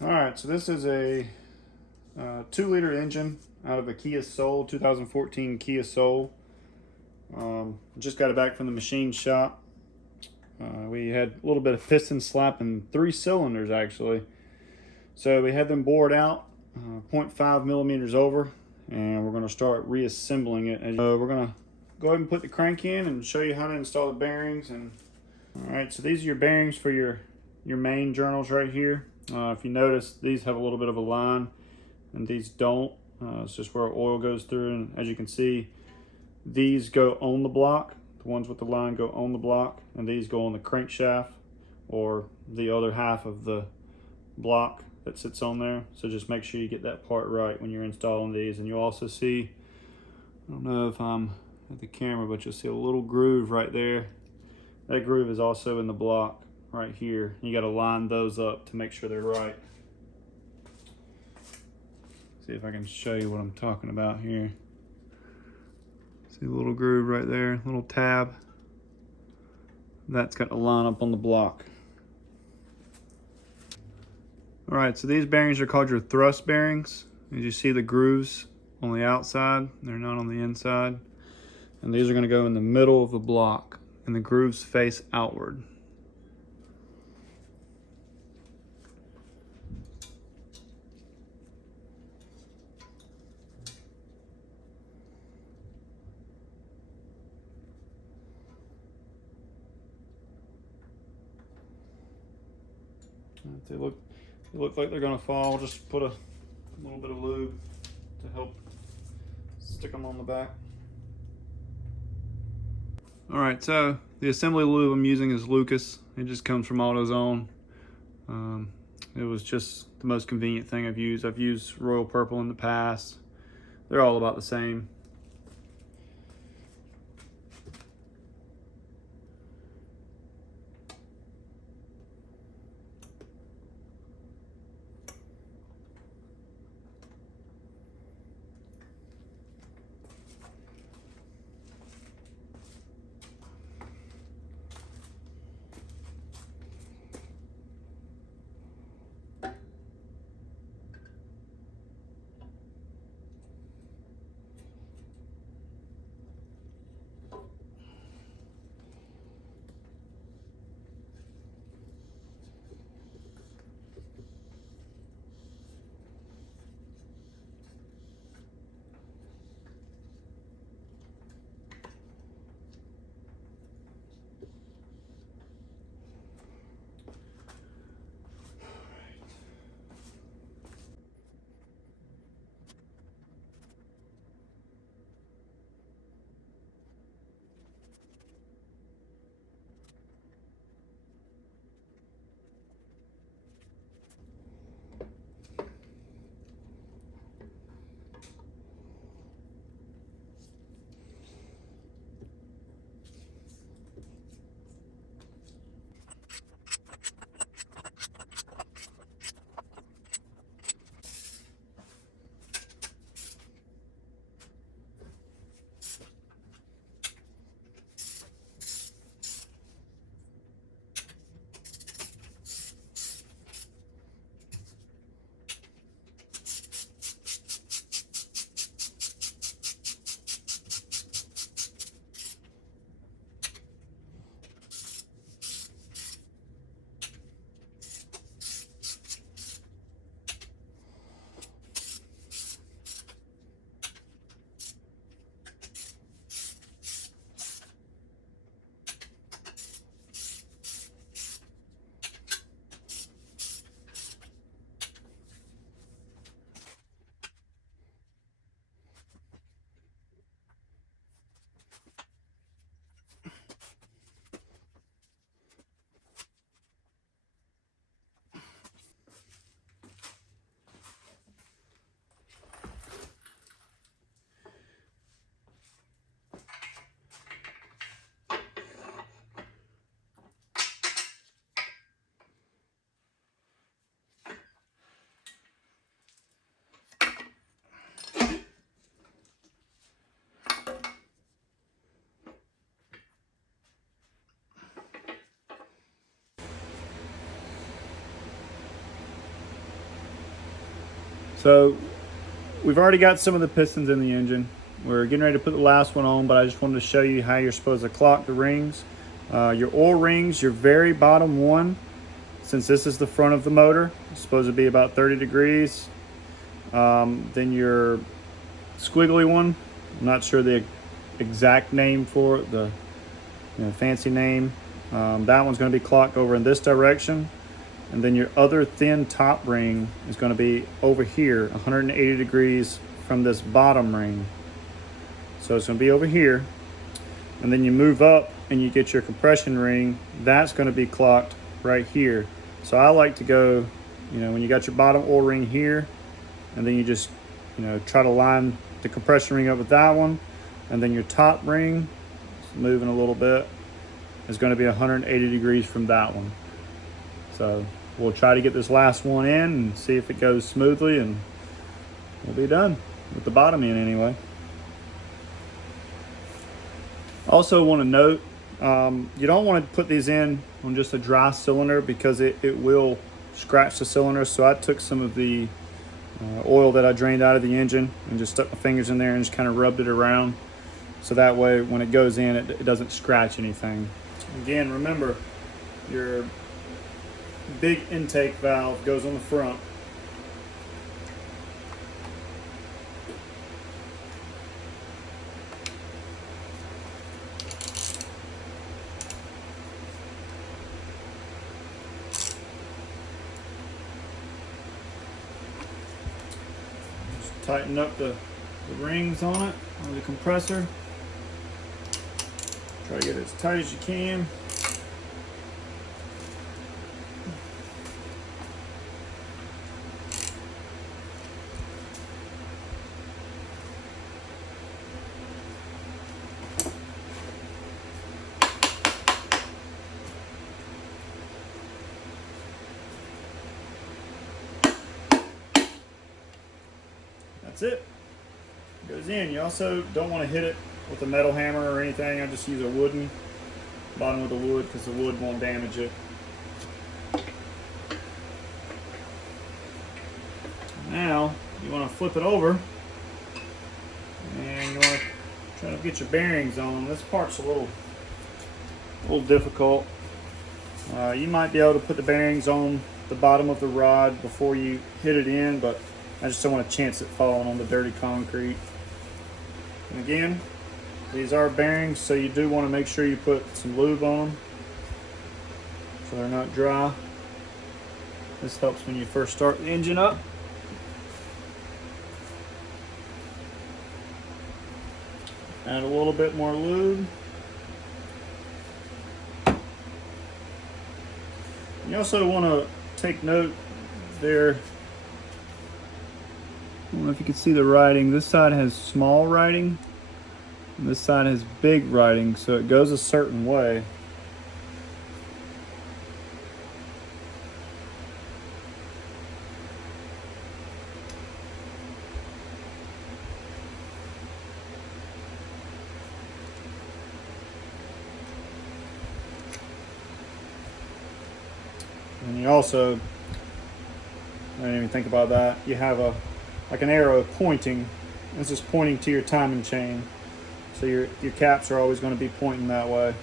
All right, so this is a 2-liter engine out of a Kia Soul, 2014 Kia Soul. Just got it back from the machine shop. We had a little bit of piston slap in 3 cylinders actually. So we had them bored out 0.5 millimeters over, and we're going to start reassembling it. We're going to go ahead and put the crank in and show you how to install the bearings. And all right, so these are your bearings for your main journals right here. If you notice, these have a little bit of a line and these don't. It's just where oil goes through, and as you can see, these go on the block. The ones with the line go on the block, and these go on the crankshaft, or the other half of the block that sits on there. So just make sure you get that part right when you're installing these. And you'll also see, I don't know if I'm at the camera, but you'll see a little groove right there. That groove is also in the block right here. You got to line those up to make sure they're right. See if I can show you what I'm talking about here. See the little groove right there, little tab. That's got to line up on the block. All right, so these bearings are called your thrust bearings. As you see the grooves on the outside, they're not on the inside. And these are going to go in the middle of the block, and the grooves face outward. They look like they're gonna fall. Just put a little bit of lube to help stick them on the back. All right, so the assembly lube I'm using is Lucas. It just comes from AutoZone. It was just the most convenient thing I've used. I've used Royal Purple in the past. They're all about the same. So we've already got some of the pistons in the engine. We're getting ready to put the last one on, but I just wanted to show you how you're supposed to clock the rings. Your oil rings, your very bottom one, since this is the front of the motor, it's supposed to be about 30 degrees. Then your squiggly one, I'm not sure the exact name for it, the fancy name. That one's going to be clocked over in this direction. And then your other thin top ring is going to be over here, 180 degrees from this bottom ring. So it's going to be over here. And then you move up and you get your compression ring. That's going to be clocked right here. So I like to go, when you got your bottom oil ring here, and then you just, try to line the compression ring up with that one. And then your top ring, moving a little bit, is going to be 180 degrees from that one. So we'll try to get this last one in and see if it goes smoothly, and we'll be done with the bottom end anyway. Also want to note, you don't want to put these in on just a dry cylinder because it will scratch the cylinder. So I took some of the oil that I drained out of the engine and just stuck my fingers in there and just kind of rubbed it around. So that way when it goes in, it doesn't scratch anything. Again, remember, your big intake valve goes on the front. Just tighten up the rings on it, on the compressor. Try to get it as tight as you can. That's it. It goes in. You also don't want to hit it with a metal hammer or anything. I just use a wooden bottom of the wood because the wood won't damage it. Now you want to flip it over and you want to try to get your bearings on. This part's a little difficult. You might be able to put the bearings on the bottom of the rod before you hit it in, but I just don't want to chance it falling on the dirty concrete. And again, these are bearings, so you do want to make sure you put some lube on them so they're not dry. This helps when you first start the engine up. Add a little bit more lube. You also want to take note there. I don't know if you can see the writing. This side has small writing. And this side has big writing, so it goes a certain way. And you also, I didn't even think about that, you have like an arrow pointing. This is pointing to your timing chain. So your caps are always going to be pointing that way.